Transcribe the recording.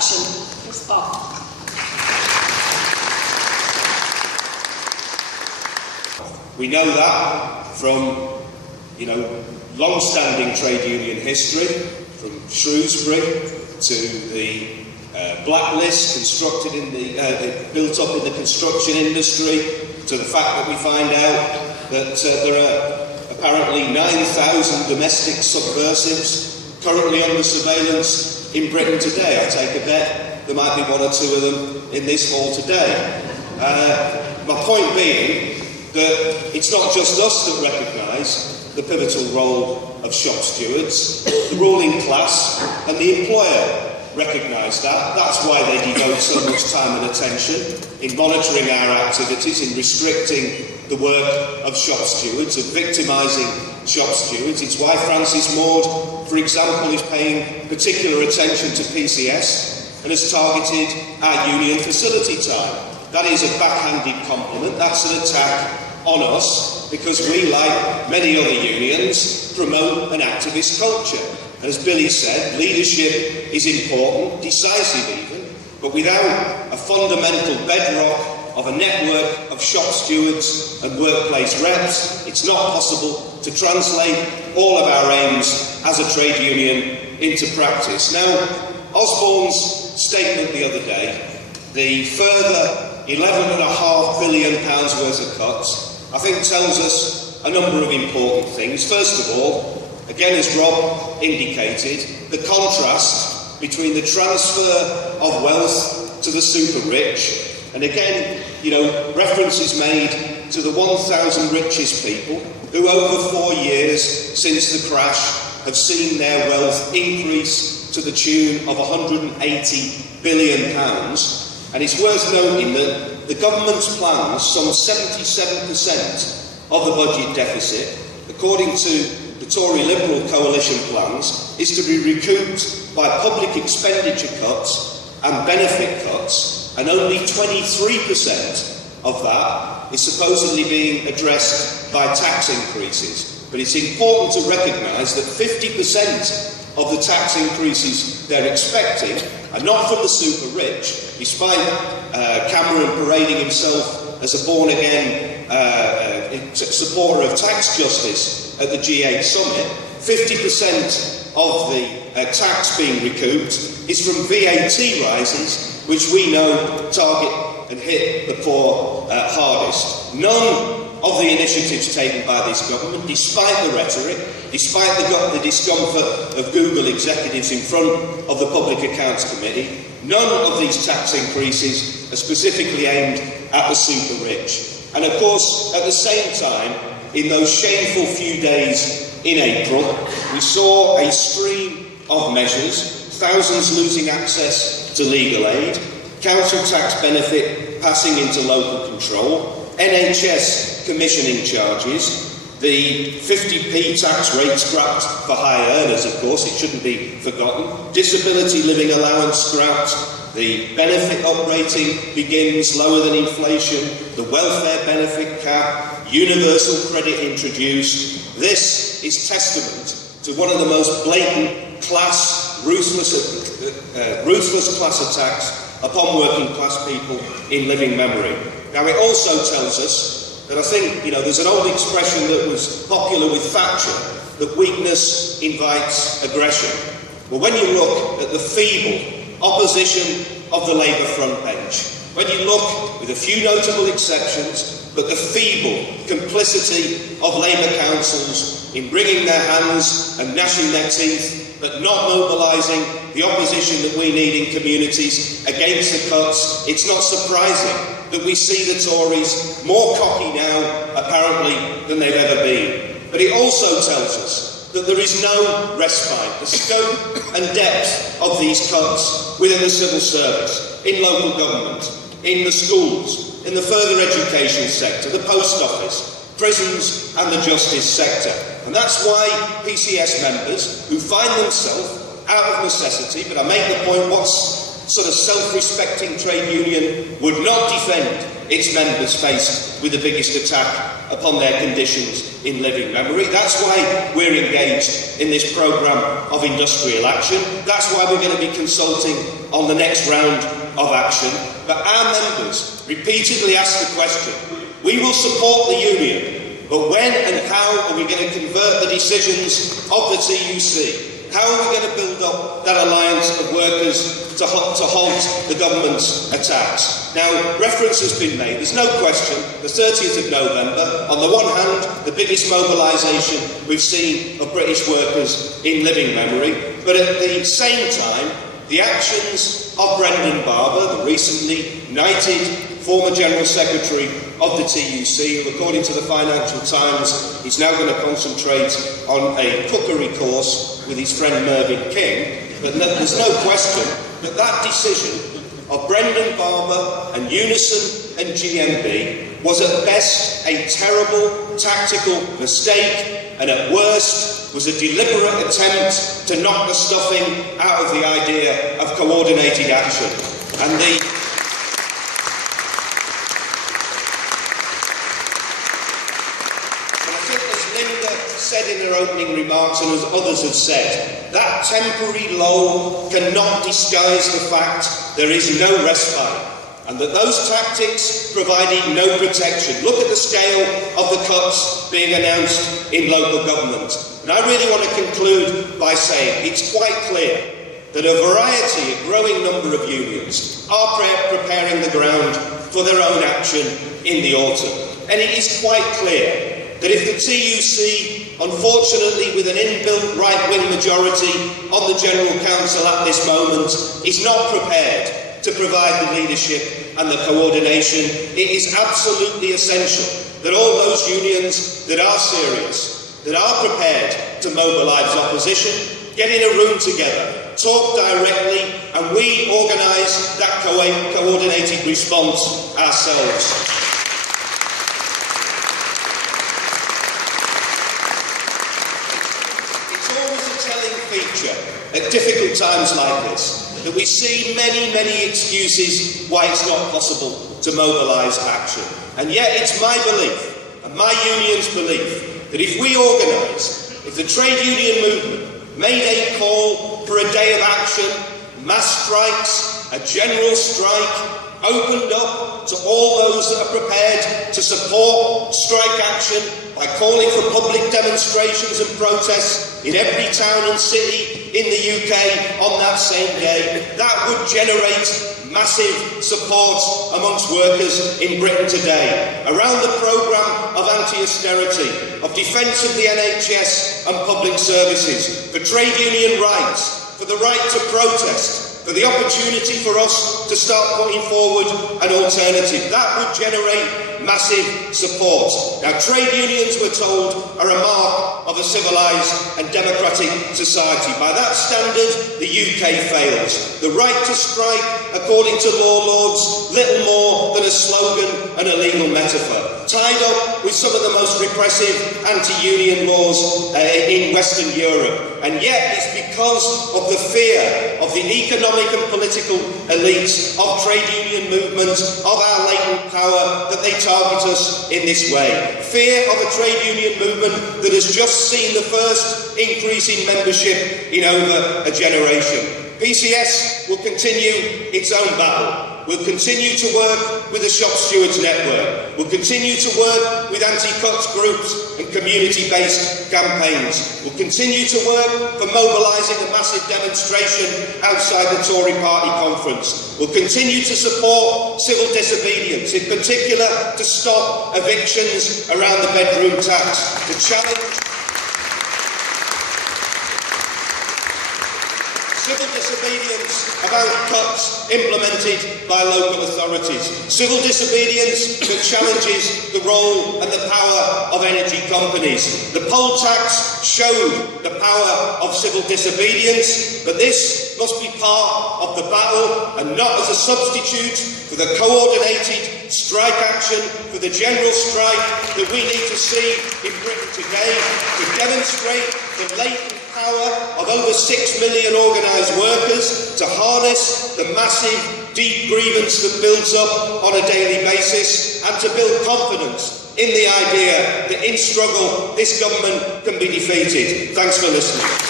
section. Ms. Baugh. We know that from, long-standing trade union history, from Shrewsbury to the blacklist constructed in built up in the construction industry, to the fact that we find out that there are apparently 9,000 domestic subversives currently under surveillance in Britain today. I take a bet there might be one or two of them in this hall today. My point being that it's not just us that recognise the pivotal role of shop stewards. The ruling class and the employer recognise that. That's why they devote so much time and attention in monitoring our activities, in restricting the work of shop stewards, of victimising shop stewards. It's why Francis Maude, for example, is paying particular attention to PCS and has targeted our union facility time. That is a backhanded compliment. That's an attack on us, because we, like many other unions, promote an activist culture. And as Billy said, leadership is important, decisive even, but without a fundamental bedrock of a network of shop stewards and workplace reps, it's not possible to translate all of our aims as a trade union into practice. Now, Osborne's statement the other day, the further £11.5 billion worth of cuts, I think tells us a number of important things. First of all, again, as Rob indicated, the contrast between the transfer of wealth to the super rich, and again, references made to the 1,000 richest people who over 4 years since the crash have seen their wealth increase to the tune of £180 billion. And it's worth noting that the government's plans, some 77% of the budget deficit, according to the Tory Liberal coalition plans, is to be recouped by public expenditure cuts and benefit cuts, and only 23% of that is supposedly being addressed by tax increases. But it's important to recognise that 50% of the tax increases they're expecting are not from the super rich, despite Cameron parading himself as a born-again supporter of tax justice at the G8 summit. 50% of the tax being recouped is from VAT rises, which we know target and hit the poor hardest. None of the initiatives taken by this government, despite the rhetoric, despite the discomfort of Google executives in front of the Public Accounts Committee, none of these tax increases are specifically aimed at the super rich. And of course, at the same time, in those shameful few days in April, we saw a stream of measures, thousands losing access to legal aid, council tax benefit passing into local control, NHS commissioning charges, the 50p tax rate scrapped for high earners, of course, it shouldn't be forgotten, disability living allowance scrapped, the benefit uprating begins lower than inflation, the welfare benefit cap, universal credit introduced. This is testament to one of the most blatant ruthless class attacks upon working class people in living memory. Now, it also tells us that I think, there's an old expression that was popular with Thatcher, that weakness invites aggression. Well, when you look at the feeble opposition of the Labour front bench, when you look, with a few notable exceptions, but the feeble complicity of Labour councils in wringing their hands and gnashing their teeth, but not mobilising the opposition that we need in communities against the cuts, it's not surprising that we see the Tories more cocky now, apparently, than they've ever been. But it also tells us that there is no respite. The scope and depth of these cuts within the civil service, in local government, in the schools, in the further education sector, the post office, prisons and the justice sector. And that's why PCS members who find themselves out of necessity, but I make the point, what sort of self-respecting trade union would not defend its members faced with the biggest attack upon their conditions in living memory. That's why we're engaged in this programme of industrial action. That's why we're going to be consulting on the next round of action. But our members repeatedly ask the question, we will support the union, but when and how are we going to convert the decisions of the TUC? How are we going to build up that alliance of workers to halt the government's attacks? Now, reference has been made, there's no question, the 30th of November, on the one hand, the biggest mobilisation we've seen of British workers in living memory, but at the same time, the actions of Brendan Barber, the recently knighted former General Secretary of the TUC, who, according to the Financial Times, is now going to concentrate on a cookery course with his friend Mervyn King. But there's no question that that decision of Brendan Barber and Unison and GMB was at best a terrible tactical mistake, and at worst was a deliberate attempt to knock the stuffing out of the idea of coordinated action. And said in her opening remarks, and as others have said, that temporary lull cannot disguise the fact there is no respite, and that those tactics provided no protection. Look at the scale of the cuts being announced in local government. And I really want to conclude by saying it's quite clear that a variety, a growing number of unions are preparing the ground for their own action in the autumn. And it is quite clear that if the TUC, unfortunately with an inbuilt right-wing majority on the General Council at this moment, is not prepared to provide the leadership and the coordination, it is absolutely essential that all those unions that are serious, that are prepared to mobilise opposition, get in a room together, talk directly, and we organise that coordinated response ourselves. At difficult times like this, that we see many excuses why it's not possible to mobilise action. And yet it's my belief, and my union's belief, that if we organise, if the trade union movement made a call for a day of action, mass strikes, a general strike, opened up to all those that are prepared to support strike action by calling for public demonstrations and protests in every town and city in the UK on that same day, that would generate massive support amongst workers in Britain today around the programme of anti-austerity, of defence of the NHS and public services, for trade union rights, for the right to protest, for the opportunity for us to start putting forward an alternative. That would generate massive support. Now, trade unions, we're told, are a mark of a civilised and democratic society. By that standard, the UK fails. The right to strike, according to law lords, little more than a slogan and a legal metaphor, tied up with some of the most repressive anti-union laws in Western Europe. And yet it's because of the fear of the economic and political elites, of trade union movements, of our latent power, that they target us in this way. Fear of a trade union movement that has just seen the first increase in membership in over a generation. PCS will continue its own battle. We'll continue to work with the Shop Stewards Network. We'll continue to work with anti-cuts groups and community-based campaigns. We'll continue to work for mobilising a massive demonstration outside the Tory party conference. We'll continue to support civil disobedience, in particular to stop evictions around the bedroom tax, to challenge civil disobedience about cuts implemented by local authorities. Civil disobedience that challenges the role and the power of energy companies. The poll tax showed the power of civil disobedience, but this must be part of the battle and not as a substitute for the coordinated strike action, for the general strike that we need to see in Britain today to demonstrate the latent power of over 6 million organised workers, to harness the massive, deep grievance that builds up on a daily basis, and to build confidence in the idea that in struggle this government can be defeated. Thanks for listening.